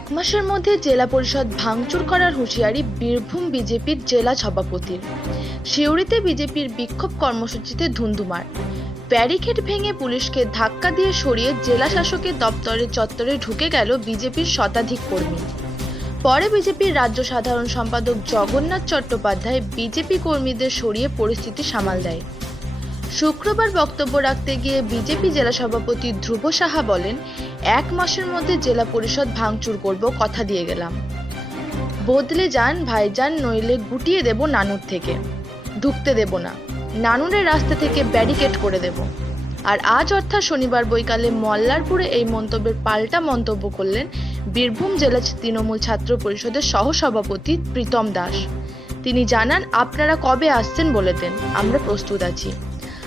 এক মাসের মধ্যে জেলা পরিষদ ভাঙচুর করার হুঁশিয়ারি বীরভূম বিজেপির জেলা সভাপতির। সিউড়িতে বিজেপির বিক্ষোভ কর্মসূচিতে ধুন্ধুমার ব্যারিকেড ভেঙে পুলিশকে ধাক্কা দিয়ে সরিয়ে জেলা শাসকের দপ্তরের চত্বরে ঢুকে গেল বিজেপির শতাধিক কর্মী। পরে বিজেপির রাজ্য সাধারণ সম্পাদক জগন্নাথ চট্টোপাধ্যায় বিজেপি কর্মীদের সরিয়ে পরিস্থিতি সামাল দেয়। শুক্রবার বক্তব্য রাখতে গিয়ে বিজেপি জেলা সভাপতি ধ্রুব সাহা বলেন, এক মাসের মধ্যে জেলা পরিষদ ভাঙচুর করব, কথা দিয়ে গেলাম। বদলে যান ভাইজান, নইলে গুটিয়ে দেব নানুর থেকে। ঢুকতে দেব না। নানুরের রাস্তা থেকে ব্যারিকেড করে দেব। আর আজ অর্থাৎ শনিবার বৈকালে মল্লারপুরে এই মন্তব্যের পাল্টা মন্তব্য করলেন বীরভূম জেলা তৃণমূল ছাত্র পরিষদের সহসভাপতি প্রীতম দাস। তিনি জানান, আপনারা কবে আসছেন বলে দেন আমরা প্রস্তুত আছি।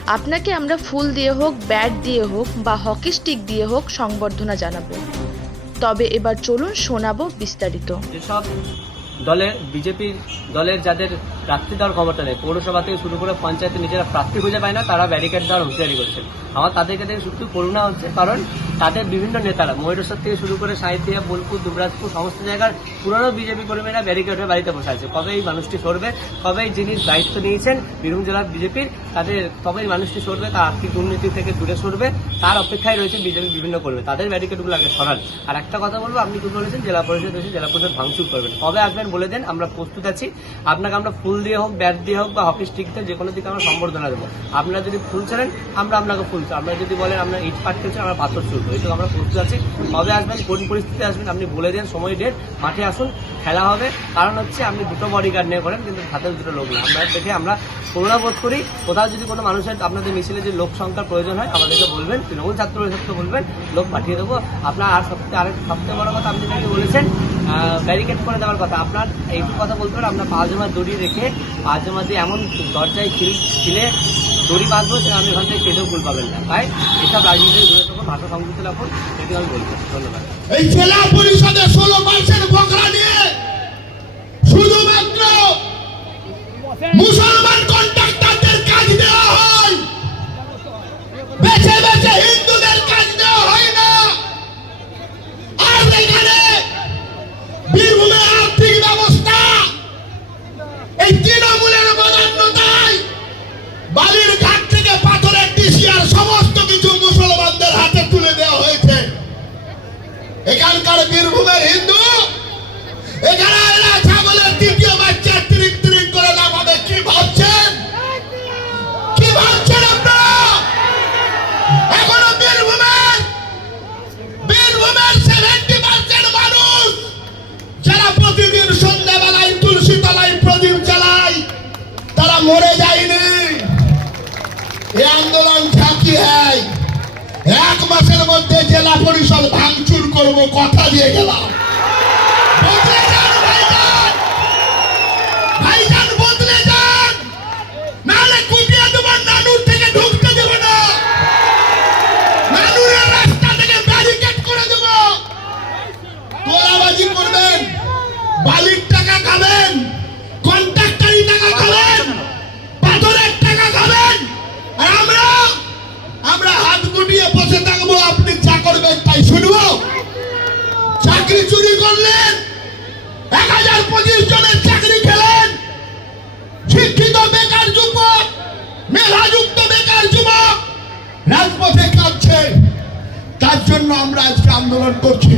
আপনাকে আমরা ফুল দিয়ে হোক, ব্যাট দিয়ে হোক বা হকি স্টিক দিয়ে হোক সংবর্ধনা জানাব। তবে এবার চলুন শোনাবো বিস্তারিত। দলের বিজেপির দলের যাদের প্রার্থী দেওয়ার ক্ষমতা নেই পৌরসভা থেকে শুরু করে পঞ্চায়েতে নিজেরা প্রার্থী খুঁজে পায় না, তারা ব্যারিকেড দেওয়ার হুঁশিয়ারি করছেন আমার তাদেরকে দেখে শুধু করুণা হচ্ছে, কারণ তাদের বিভিন্ন নেতারা, ময়ূরেশ্বর থেকে শুরু করে সাহিত্যিয়া বোলপুর, দুবরাজপুর, সমস্ত জায়গার পুরনো বিজেপি কর্মীরা ব্যারিকেড হয়ে বাড়িতে বসে আছে। কবে এই মানুষটি সরবে? কবে যিনি দায়িত্ব নিয়েছেন বীরভূম জেলার বিজেপির তাদের কবে এই মানুষটি সরবে? তার আর্থিক দুর্নীতি থেকে দূরে সরবে? তার অপেক্ষায় রয়েছে বিজেপি বিভিন্ন কর্মী। তাদের ব্যারিকেডগুলো আগে সরান। আর একটা কথা বলব, আপনি কি বলেছেন? জেলা পরিষদ এসে জেলা পরিষদ ভাঙচুর করবেন। কবে আসবেন বলে দেন? আমরা প্রস্তুত আছি। আপনাকে আমরা ফুল দিয়ে হোক ব্যাট দিয়ে হোক বা হকি স্টিক দিয়ে যে কোনো দিকে আমরা সম্বর্ধনা দেবো। আপনারা যদি ফুল ছাড়েন, আমরা আপনাকে ফুল। আপনারা যদি বলেন, আমরা ইট পাট খেলছি আমরা পাথর ছুটবো এইটুকু আমরা প্রস্তুত আছি। কবে আসবেন, কোন পরিস্থিতিতে আসবেন, আপনি বলে দেন, সময় ডেট মাঠে আসুন, খেলা হবে। কারণ হচ্ছে, আপনি দুটো বডিগার্ড নিয়ে করেন কিন্তু হাতে দুটো লোক নেই। আমরা দেখে আমরা করুণা বোধ করি। কোথাও যদি কোনো মানুষের আপনাদের মিছিলে যে লোক সংখ্যার প্রয়োজন হয়, আমাদেরকে বলবেন, তৃণমূল ছাত্র পরিষদকে বলবেন, লোক পাঠিয়ে দেবো। আপনার আর সবথেকে আরেক সবথেকে বড় কথা আপনি বলেছেন ব্যারিকেড করে দেওয়ার কথা। আপনার এইটুকু কথা বলতে পারেন আপনার পাঁচজমা দড়ি রেখে পাঁচজমা মাঝে এমন দরজায় খিল খিলে দড়ি বাঁধবো যে আমি ওখান থেকে কেটেও ভুল পাবেন না। তাই এসব রাজনীতি ভাষা সংযুক্ত রাখুন এটি আমি বলব। ধন্যবাদ। এই জেলা পরিষদে এখানকার বীরভূমের হিন্দু, এখানে বাচ্চা করে নামাবে কি ভাবছেন? কি ভাবছেন আপনারা? এখনও বীরভূমের বীরভূমের সেভেন্টি পার্সেন্ট মানুষ যারা প্রতিদিন সন্ধ্যাবেলায় তুলসী তলায় প্রদীপ জ্বালায়, তারা মরে যায়নি। এই আন্দোলন এক মাসের মধ্যে জেলা পরিষদ ভাঙচুর করব কথা দিয়ে গেলাম। বদলে রাজপথে কাঁদছে। তার জন্য আমরা আজকে আন্দোলন করছি।